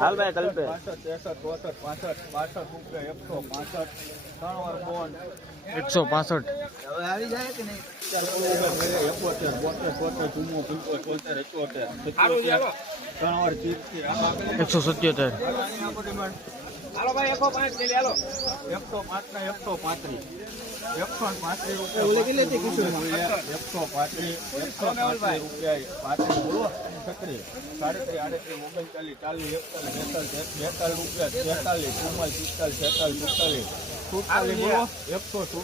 हाल भाई कल पे 165 177 હાલો ભાઈ 105 લઈ લે હાલો 105 ના 135 135 રૂપિયા ઓલે કે લેતે કિશોર 135 રૂપિયા 35 બોલો છત્રી 33 38 39 રૂપિયા 43 44 બોલો 147 48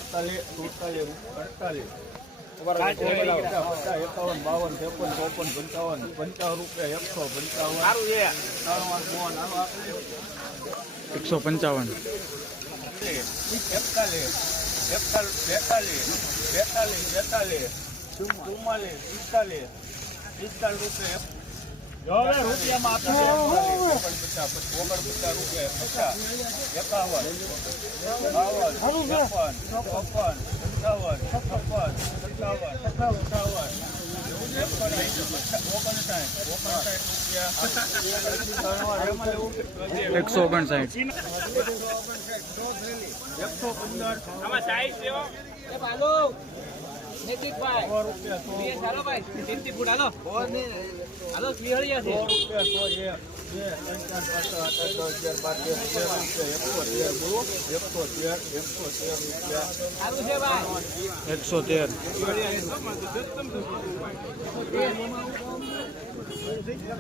155 113